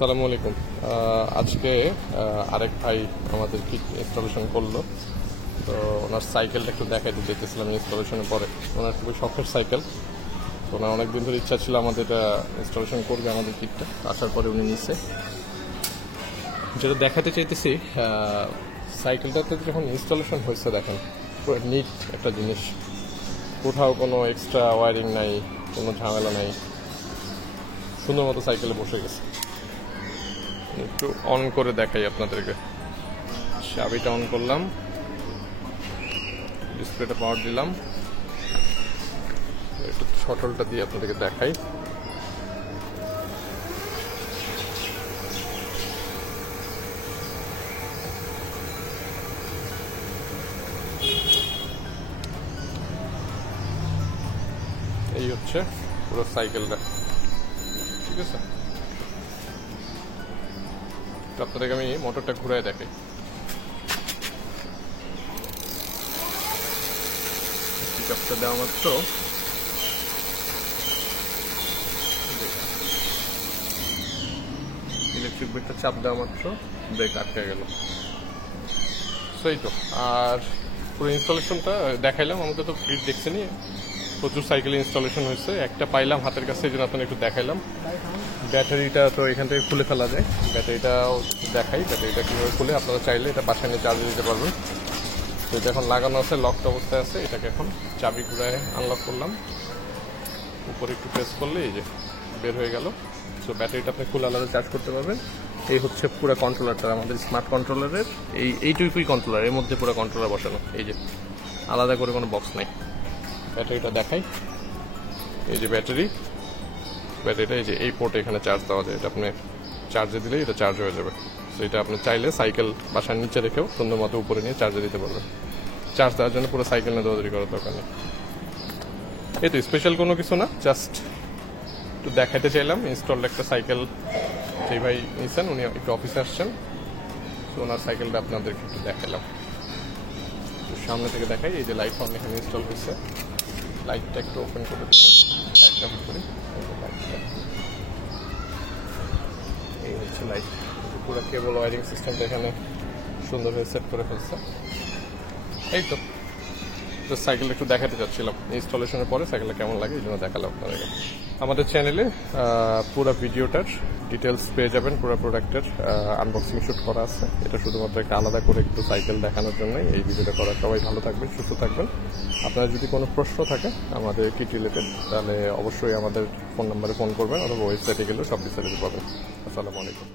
আসসালামু আলাইকুম। আজকে আরেক ভাই আমাদের কিট ইনস্টলেশন করলো, তো ওনার সাইকেলটা একটু দেখাইতে চাইতেছিলাম ইনস্টলেশনের পরে। ওনার খুবই শখের সাইকেল, তো ওনার অনেকদিন ধরে ইচ্ছা ছিল আমাদের এটা ইনস্টলেশন করবে আমাদের কিটটা। আসার পরে উনি নিচ্ছে, যেটা দেখাতে চাইতেছি সাইকেলটাতে যখন ইনস্টলেশন হয়েছে দেখেন পুরো নিট একটা জিনিস, কোথাও কোনো এক্সট্রা ওয়ারিং নাই, কোনো ঝামেলা নাই, সুন্দর মতো সাইকেলে বসে গেছে। একটু অন করে দেখাই আপনাদেরকে। চাবিটা অন করলাম, ডিসপ্লেটা পাওয়ার দিলাম, একটু শটলটা দিয়ে আপনাদেরকে দেখাই। এই হচ্ছে পুরো সাইকেলটা, ঠিক আছে। আপনাদেরকে আমি মোটরটা ঘুরাই দেখাই। পিকআপটা দেওয়া মাত্র ইলেকট্রিক ব্রেকটা চাপ দেওয়া মাত্র ব্রেক আটকে গেল। সেই তো, আর পুরো ইনস্টলেশনটা দেখাইলাম। আমাদের তো ফিট দেখছেনি, প্রচুর সাইকেল ইনস্টলেশন হয়েছে। একটা পাইলাম হাতের কাছে, এই জন্য আপনার একটু দেখাইলাম। ব্যাটারিটা তো এখান থেকে খুলে ফেলা যায়, ব্যাটারিটাও দেখাই। ব্যাটারিটা কীভাবে খুলে আপনারা চাইলে এটা বাসায় নিয়ে চার্জে দিতে পারবেন। তো এটা এখন লাগানো আছে, লকড অবস্থায় আছে। এটাকে এখন চাবি ঘুরায় আনলক করলাম, উপরে একটু প্রেস করলে এই যে বের হয়ে গেল। সো ব্যাটারিটা আপনি ফুল আলাদা চার্জ করতে পারবেন। এই হচ্ছে পুরো কন্ট্রোলারটা, আমাদের স্মার্ট কন্ট্রোলারের এইটুকুই কন্ট্রোলার, এর মধ্যে পুরো কন্ট্রোলার বসানো। এই যে আলাদা করে কোনো বক্স নাই। ব্যাটারিটা দেখাই, এই যে ব্যাটারিটা এই যে এই পোর্টে এখানে চার্জ দেওয়া যায়। এটা আপনি চার্জে দিলে এটা চার্জ হয়ে যাবে। তো এটা আপনি চাইলে সাইকেল বাসার নিচে রেখেও সুন্দর মতো উপরে নিয়ে চার্জে দিতে পারবেন। চার্জ দেওয়ার জন্য পুরো সাইকেল নিয়ে দৌড়াদৌড়ি করার দরকার নেই। এই তো স্পেশাল কোনো কিছু না, জাস্ট একটু দেখাইতে চাইলাম। ইনস্টলড একটা সাইকেল যেই ভাই নিচ্ছেন, উনি একটু অফিসে আসছেন, তো ওনার সাইকেলটা আপনাদেরকে একটু দেখালাম। সামনে থেকে দেখাই, এই যে লাইট অন এখানে ইনস্টল হয়েছে। লাইটটা একটু ওপেন করে দিচ্ছে, লাইটটা অফ করি। এই হচ্ছে লাইট, পুরো কেবল ওয়ারিং সিস্টেমটা এখানে সুন্দরভাবে সেট করে ফেলছে। এই তো সাইকেলটা একটু দেখাতে চাচ্ছিলাম ইনস্টলেশনের পরে সাইকেলটা কেমন লাগে, এই জন্য দেখালাম আপনাদেরকে। আমাদের চ্যানেলে পুরো ভিডিওটার ডিটেলস পেয়ে যাবেন, পুরো প্রোডাক্টের আনবক্সিং শুট করা আছে। এটা শুধুমাত্র একটা আলাদা করে একটু সাইকেল দেখানোর জন্যই এই ভিডিওটা করা। সবাই ভালো থাকবেন, সুস্থ থাকবেন। আপনারা যদি কোনো প্রশ্ন থাকে আমাদের কিট রিলেটেড, তাহলে অবশ্যই আমাদের ফোন নাম্বারে ফোন করবেন, অথবা ওয়েবসাইটে গেলেও সব বিস্তারিত পাবেন। আসসালামু আলাইকুম।